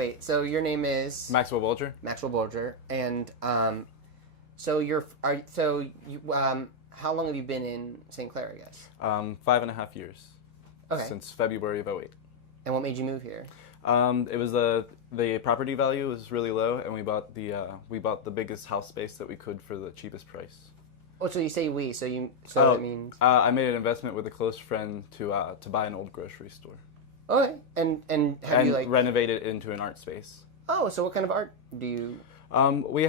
Wait, so your name is Maxwell Bulger. Maxwell Bulger, and how long have you been in St. Clair, I guess? 5.5 years. Okay. Since February of '08. And what made you move here? It was the property value was really low, and we bought the biggest house space that we could for the cheapest price. Oh, so you say we, that means... I made an investment with a close friend to buy an old grocery store. Okay, and have you renovate it into an art space. Oh, so what kind of art do you... We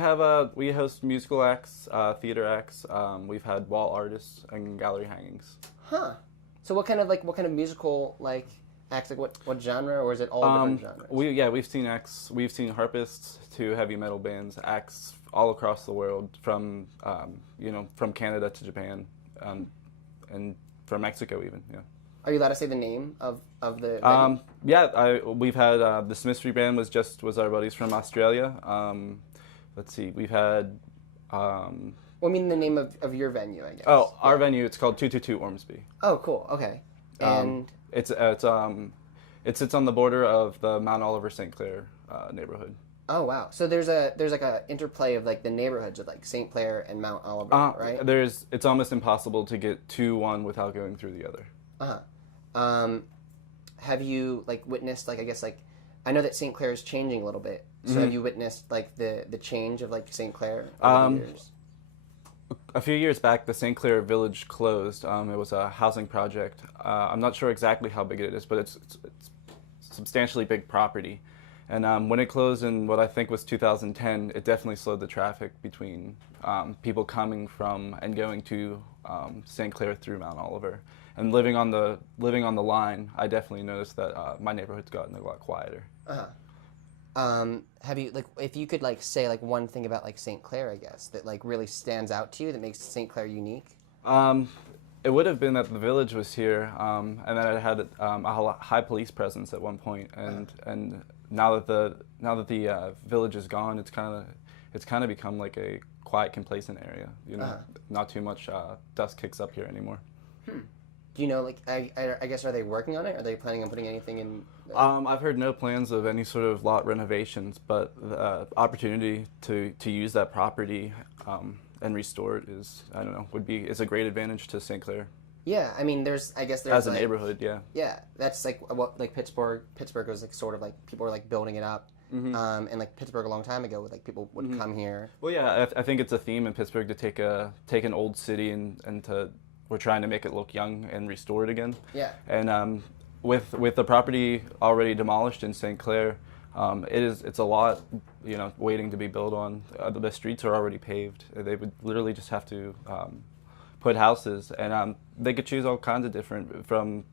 host musical acts, theater acts. We've had wall artists and gallery hangings. Huh. So what kind of musical acts, what genre, or is it all different genres? We've seen acts. We've seen harpists to heavy metal bands, acts all across the world, from from Canada to Japan, and from Mexico even. Yeah. Are you allowed to say the name of the venue? We've had the Mystery Band was our buddies from Australia. Let's see, we've had. Well, I mean the name of your venue, I guess. Oh, our venue. It's called 222 Ormsby. Oh, cool. Okay. And it sits on the border of the Mount Oliver St. Clair neighborhood. Oh wow! So there's like a interplay of the neighborhoods of St. Clair and Mount Oliver, right? It's almost impossible to get to one without going through the other. Have you witnessed I know that St. Clair is changing a little bit. So have you witnessed the change of St. Clair over the years? A few years back, the St. Clair Village closed. It was a housing project. I'm not sure exactly how big it is, but it's substantially big property. And when it closed in what I think was 2010, it definitely slowed the traffic between people coming from and going to St. Clair through Mount Oliver. And living on the line, I definitely noticed that my neighborhood's gotten a lot quieter. Have you if you could say one thing about St. Clair, I guess, that really stands out to you that makes St. Clair unique? It would have been that the village was here, and that it had a high police presence at one point, and now that the village is gone, it's kind of become a quiet, complacent area. Not too much dust kicks up here anymore. Do you know, I guess, are they working on it? Are they planning on putting anything in? I've heard no plans of any sort of lot renovations, but the opportunity to use that property and restore it is a great advantage to St. Clair. Yeah, I mean, there's as a neighborhood, yeah. Yeah, that's what Pittsburgh was sort of people were building it up. Mm-hmm. And Pittsburgh a long time ago, people would come here. Well, yeah, I think it's a theme in Pittsburgh to take an old city and we're trying to make it look young and restore it again. Yeah. And with the property already demolished in St. Clair, it's a lot, waiting to be built on. The streets are already paved. They would literally just have to put houses, and they could choose all kinds of different from.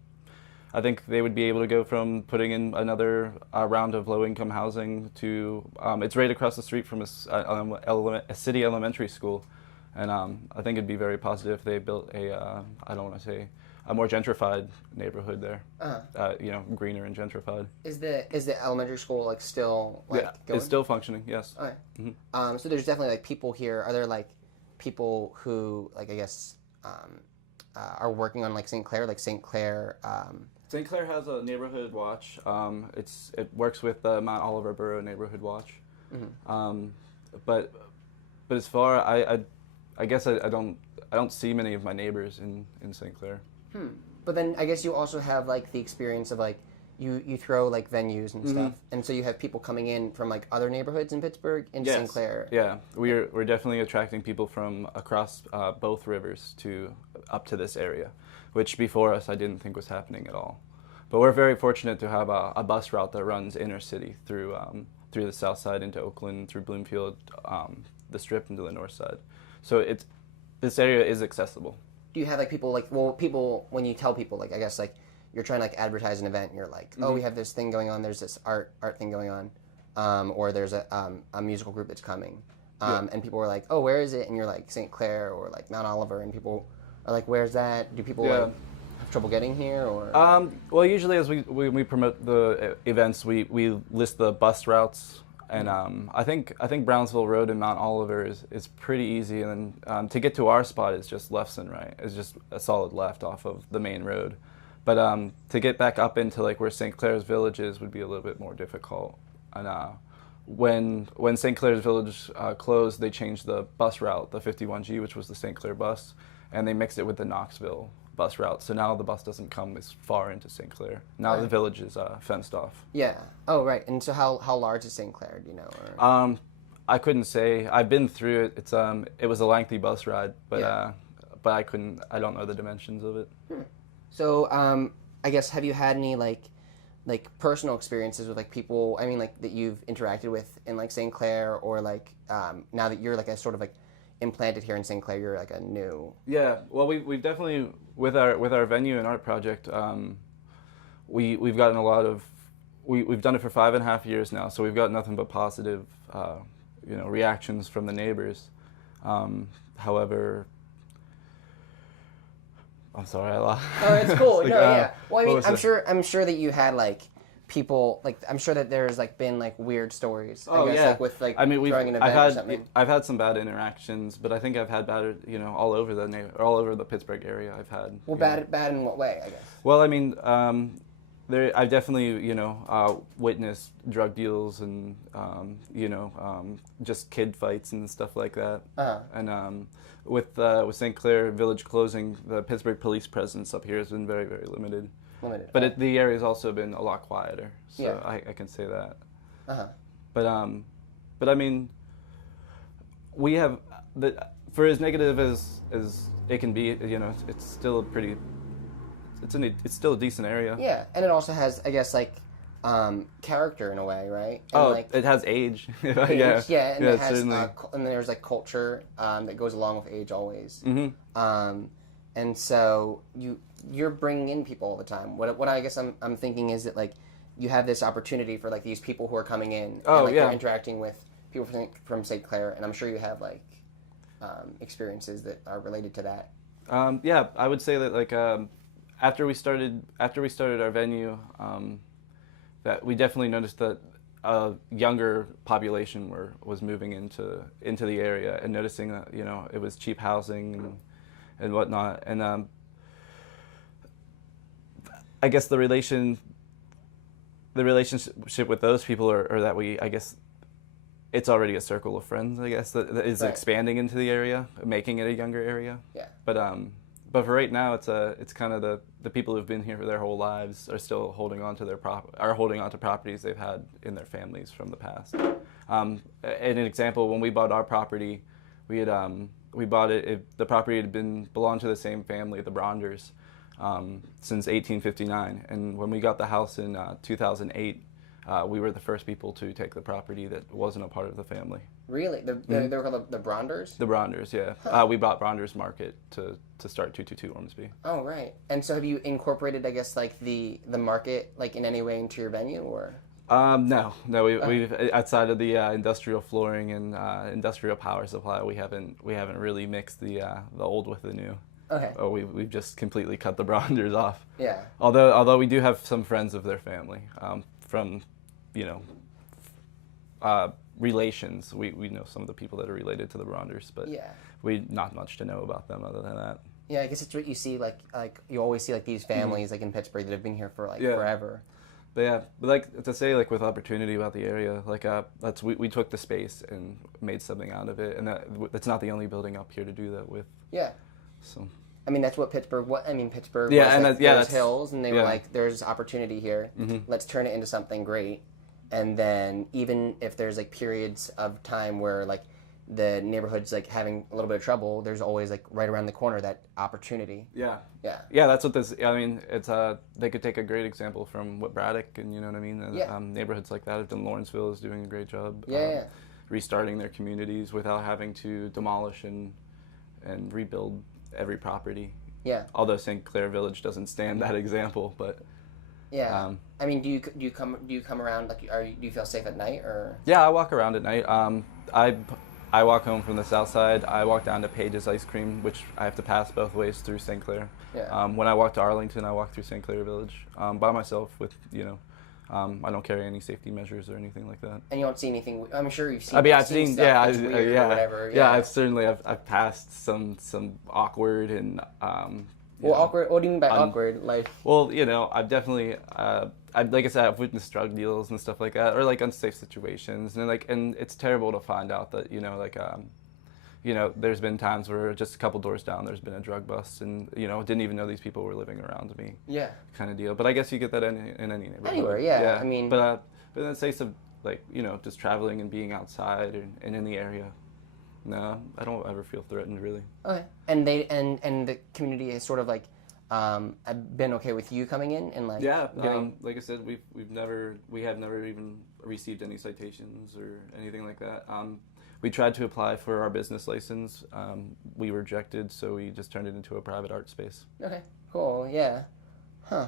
I think they would be able to go from putting in another round of low-income housing to it's right across the street from a city elementary school, and I think it'd be very positive if they built I don't want to say a more gentrified neighborhood there. Greener and gentrified. Is the elementary school still going? It's still functioning. Yes. Okay. Mm-hmm. So there's definitely people here. Are there people who I guess are working on St. Clair, St. Clair? St. Clair has a neighborhood watch. It works with the Mount Oliver Borough Neighborhood Watch. Mm-hmm. But as far I guess I don't see many of my neighbors in St. Clair. But then I guess you also have the experience of you throw venues and stuff, and so you have people coming in from other neighborhoods in Pittsburgh into St. Clair. Yeah, we're definitely attracting people from across both rivers up to this area, which before us I didn't think was happening at all. But we're very fortunate to have a bus route that runs inner city through the south side into Oakland, through Bloomfield, the Strip into the north side. So this area is accessible. Do you have people when you tell people I guess you're trying to advertise an event and you're oh, we have this thing going on, there's this art thing going on, or there's a musical group that's coming, and people are oh, where is it? And you're St. Clair or Mount Oliver, and people are where's that? Do people have trouble getting here, or? Well, usually as we promote the events, we list the bus routes. And I think Brownsville Road in Mount Oliver is pretty easy, and then to get to our spot is just left and right. It's just a solid left off of the main road. But to get back up into where St. Clair's Village is would be a little bit more difficult. And when St. Clair's Village closed, they changed the bus route, the 51G, which was the St. Clair bus, and they mixed it with the Knoxville bus route. So now the bus doesn't come as far into St. Clair. Now the village is fenced off. Yeah. Oh, right. And so how large is St. Clair? Do you know? Or? I couldn't say. I've been through it. It was a lengthy bus ride, but I don't know the dimensions of it. So I guess, have you had any like personal experiences with like people, I mean, like that you've interacted with in like St. Clair, or like now that you're like a sort of like implanted here in St. Clair, you're like a new... Yeah, well, we've definitely, with our venue and art project, we've gotten a lot of, we've done it for 5.5 years now, so we've got nothing but positive reactions from the neighbors. However, I'm sorry, I lost. Oh, it's cool. No, yeah. Well, I mean, I'm sure that you had like people, like, I'm sure that there's like been like weird stories. I guess, like with like, I mean, throwing an event or something. I've had some bad interactions, but I think I've had bad, all over the Pittsburgh area. I've had. Well, bad in what way? I guess. Well, I mean, I've definitely witnessed drug deals and just kid fights and stuff like that. And with St. Clair Village closing, the Pittsburgh police presence up here has been very, very limited. But the area's also been a lot quieter, so I can say that. But I mean, we have for as negative as it can be, it's still a pretty. It's still a decent area. Yeah, and it also has, I guess, like character in a way, right? And like, it has age. And it has and there's like culture that goes along with age always. And so you're bringing in people all the time. What I guess I'm thinking is that like you have this opportunity for like these people who are coming in and you're interacting with people from St. Clair, and I'm sure you have like experiences that are related to that. I would say that like after we started our venue, that we definitely noticed that a younger population was moving into the area, and noticing that it was cheap housing and whatnot, and I guess the relationship with those people are that it's already a circle of friends, I guess, that is expanding into the area, making it a younger area. Yeah. But for right now, it's kind of the people who've been here for their whole lives are still holding on to properties they've had in their families from the past. An example, when we bought our property, we bought it. The property had belonged to the same family, the Bronders, since 1859. And when we got the house in 2008, we were the first people to take the property that wasn't a part of the family. Really? They were called the Bronders? The Bronders, yeah. Huh. We bought Bronders Market to start 222 Ormsby. Oh, right. And so have you incorporated, I guess, like the market, like in any way into your venue, or? No. We've outside of the industrial flooring and industrial power supply, we haven't really mixed the old with the new. Okay. We've just completely cut the Bronders off. Yeah. Although we do have some friends of their family from, relations. We know some of the people that are related to the Bronders, but we not much to know about them other than that. Yeah, I guess it's what you see, like you always see like these families like in Pittsburgh that have been here for like forever. But like to say, like with opportunity about the area, like we took the space and made something out of it, and that's not the only building up here to do that with. Yeah. So. I mean, that's what Pittsburgh. Pittsburgh. Yeah, was, and like, those hills, and they were like, "There's opportunity here. Let's turn it into something great." And then even if there's like periods of time where like the neighborhood's like having a little bit of trouble, there's always like right around the corner that opportunity. Yeah. That's what this. I mean, it's they could take a great example from what Braddock and you know what I mean. Neighborhoods like that have done. Lawrenceville is doing a great job. Restarting their communities without having to demolish and rebuild every property. Yeah. Although St. Clair Village doesn't stand that example, but. Yeah. I mean, do you come around, like, do you feel safe at night, or? Yeah, I walk around at night. I walk home from the south side. I walk down to Page's Ice Cream, which I have to pass both ways through St. Clair. Yeah. When I walk to Arlington, I walk through St. Clair Village by myself with, I don't carry any safety measures or anything like that. And you don't see anything. I'm sure you've seen. I mean, I've seen stuff that's weird or whatever. Yeah, I've passed some awkward and. Awkward. What do you mean by awkward? Like. Well, I've definitely like I said, I've witnessed drug deals and stuff like that, or like unsafe situations, and it's terrible to find out that there's been times where just a couple doors down, there's been a drug bust, and didn't even know these people were living around me. Yeah. Kind of deal. But I guess you get that in any neighborhood. Anywhere, yeah. I mean, but in the case of like just traveling and being outside and in the area, no, I don't ever feel threatened really. Okay. And they and the community is sort of like been okay with you coming in and like getting... like I said, we have never even received any citations or anything like that. We tried to apply for our business license. We were rejected, so we just turned it into a private art space. Okay, cool, yeah. Huh.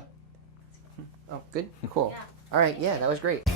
Oh, good? Cool. Yeah. All right, yeah, that was great.